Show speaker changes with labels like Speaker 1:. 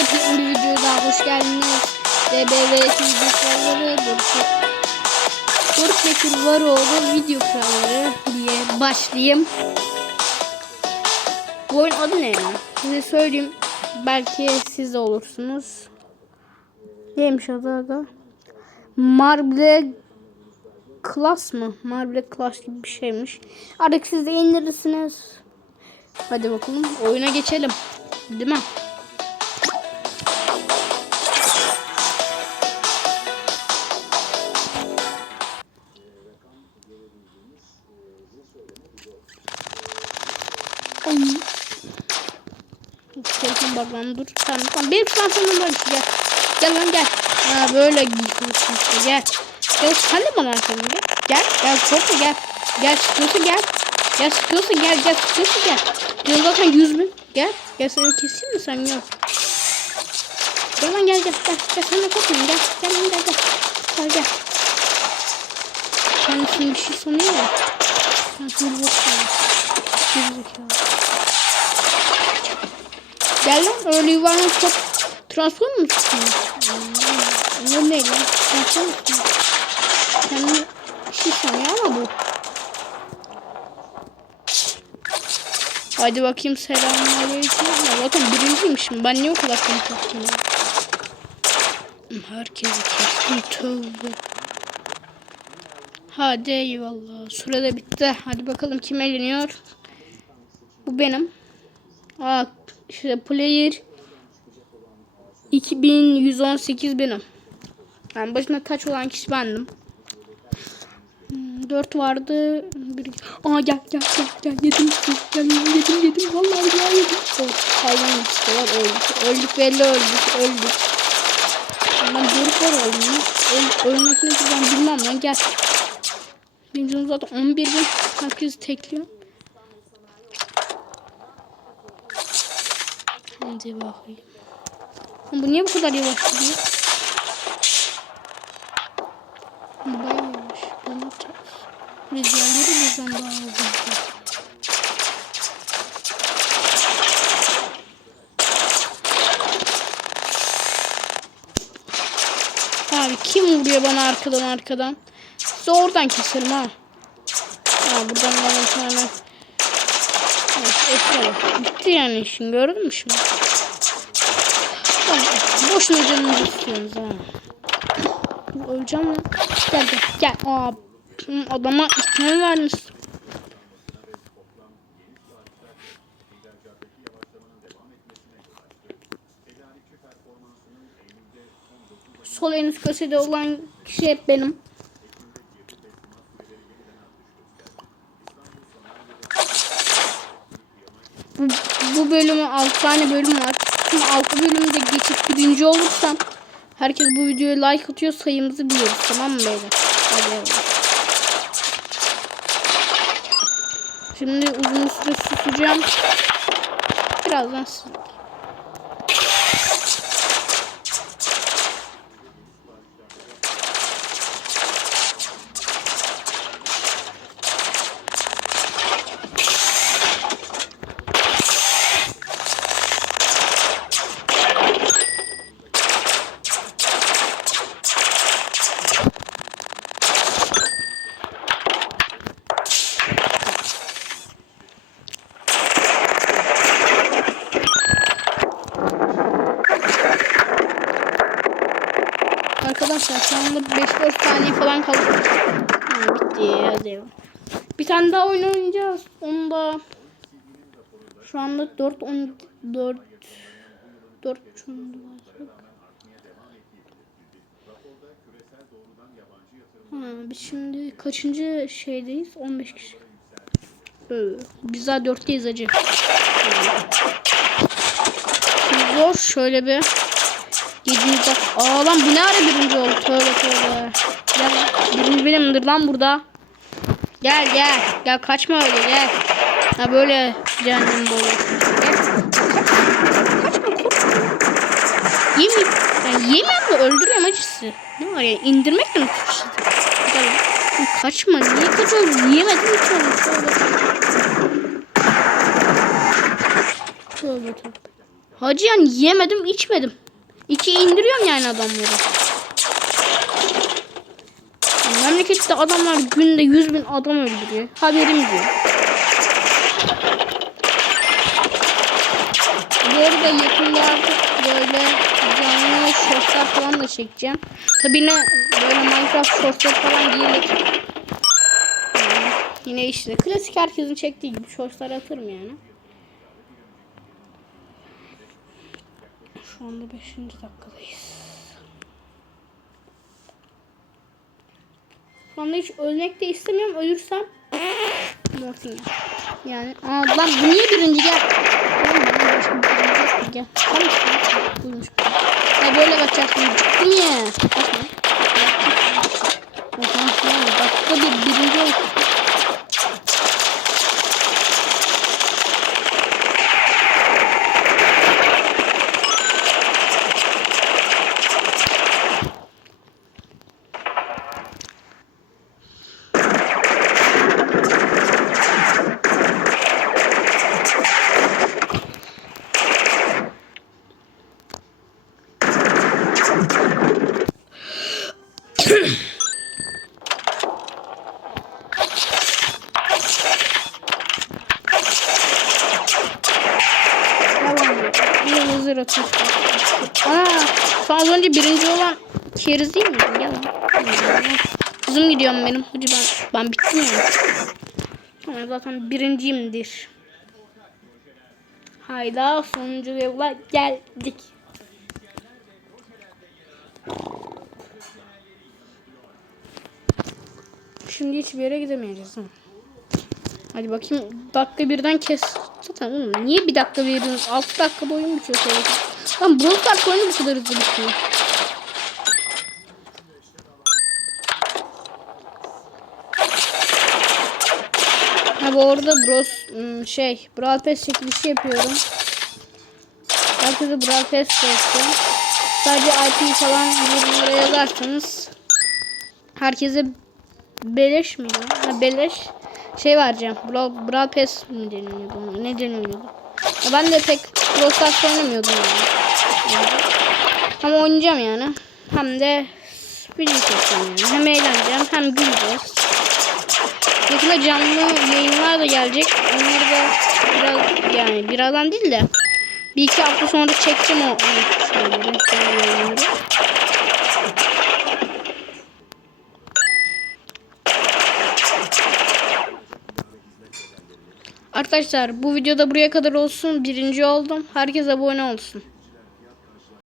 Speaker 1: yepyeni bir videoya hoş geldiniz. DBV kuralları Doruk Bekir Varoğlu video kuralları diye başlayayım. Bu oyun adı ne? Size söyleyeyim. Belki siz de olursunuz. Neymiş adı adı? Marble Class mı? Marble Class gibi bir şeymiş. Artık siz de indirirsiniz. Hadi bakalım oyuna geçelim. Değil mi? Lan dur. Tamam tamam. Benim şu an sonum var. Gel. Gel lan gel. Ha böyle giyiyorsun işte gel. Gel sen de bana arkamda gel. Gel. Çok gel. Gel sıkıyorsa gel. Gel sıkıyorsa gel. Gel sıkıyorsa gel. Diyorum zaten 100 bin. Gel. Gel seni keseyim mi sen yok. Gel lan gel gel. Gel, gel sen de korkma gel. Gel lan gel gel. Gel gel. Kendisini bir şey sanıyor ya. Kendisini bir bok sanıyor. Gerizekalı. Gel lan öyle yuvarlak top transfer mı tutuyorsun? Hmm, ne lan? Transfer mı tutuyorsun? Kendini şey sanıyor ama bu. Hadi bakayım selamünaleyküm. Ya Zaten birinciymişim. Ben niye o kadar konuşuyorum? Herkesi kestim tövbe. Hadi eyvallah. Süre de bitti. Hadi bakalım kim eleniyor. Bu benim. Aa, işte player 2118 benim. Yani başına kaç olan kişi bendim. 4 vardı. Bir... Aa gel gel gel gel yedim gel yedim yedim vallahi ya yedim. Evet, hayvan istiyorlar öldük. Öldük belli öldük öldük. Ben doruk var oldum. Öl, ölmek ne ben bilmem lan gel. Benim zaten 11 bin. Herkes tekliyor. Hadi bakayım. Bu niye bu kadar yavaş gidiyor? Bayağı yavaş. Ben yapacağız. Rüzgarları bizden daha hızlı. Abi kim vuruyor bana arkadan arkadan? Size oradan keserim ha. Ha buradan bana tane. Bitti yani işin gördün mü şimdi? Boşuna canınızı istiyorsunuz ha. Öleceğim lan. Gel gel gel. Aa, adama ihtimal vermiş. Sol en üst köşede olan kişi hep benim. Bu, bu bölümü 6 tane bölüm var. Şimdi 6 bölümde geçip birinci olursam herkes bu videoya like atıyor sayımızı biliyoruz tamam mı beyler? Hadi. Şimdi uzun süre susacağım. Birazdan siz. Arkadaşlar şu anda 5-4 saniye falan kaldı. Ha, bitti hadi. Bir tane daha oyun oynayacağız. Onu da şu anda 4 10 4 4 Ha, biz şimdi kaçıncı şeydeyiz? 15 kişi. Ee, Biz daha 4'teyiz acı. Zor şöyle bir 700 bak. Aa lan bu ne ara birinci oldu? Tövbe tövbe. Gel. Birinci benimdir lan burada. Gel gel. Gel kaçma öyle gel. Ha böyle cehennem böyle. Kaçma korkma. Yemi. Yani yemem de öldürüyorum acısı. Ne var ya indirmek mi suçlu? Kaçma niye kaçıyorsun? Yemedim hiç onu. Tövbe tövbe. Hacı yani yemedim içmedim. İki indiriyorum yani adamları. Memlekette adamlar günde 100 bin adam öldürüyor. Haberim diyor. Bu arada yakında artık böyle canlı shortlar falan da çekeceğim. Tabi yine böyle Minecraft shortlar falan. Yani yine işte klasik herkesin çektiği gibi shortlar atarım yani. Şu anda 5. dakikadayız. Şu anda hiç ölmek de istemiyorum. Ölürsem morfin ya. Yani aa, lan bu niye birinci gel? Gel. Buymuş. Ya böyle bakacaksın. Niye? Bakma. Bir birinci ol. Yalan yok. Bir hazır atıyor. Aa, az önce birinci olan keriz değil miydi? Yalan. Kızım gidiyorum benim. Hadi ben, ben bittim yani. Ama zaten birinciyimdir. Hayda sonuncu yola geldik. Şimdi hiçbir yere gidemeyeceğiz. Hı. Hadi bakayım dakika birden kes. Zaten oğlum niye bir dakika birden 6 dakika boyun bitiyor şöyle. Lan Brawl Stars oyunu bu kadar hızlı bitiyor. Ha bu arada Bros şey Brawl Pass çekilişi yapıyorum. Herkese Brawl Pass yapacağım. Sadece IP falan yorumlara yazarsanız herkese beleş mi ya? Ha beleş şey vereceğim. Brawl, Brawl Pass mi deniliyordu ona? Ne deniliyordu? Ya ben de pek Brawl Stars oynamıyordum yani. Ama oynayacağım yani. Hem de video çekeceğim yani. Hem eğleneceğim hem güleceğiz. Yakında canlı yayınlar da gelecek. Onları da biraz yani birazdan değil de bir iki hafta sonra çekeceğim o şeyleri, canlı yayınları. Arkadaşlar bu videoda buraya kadar olsun. Birinci oldum. Herkes abone olsun.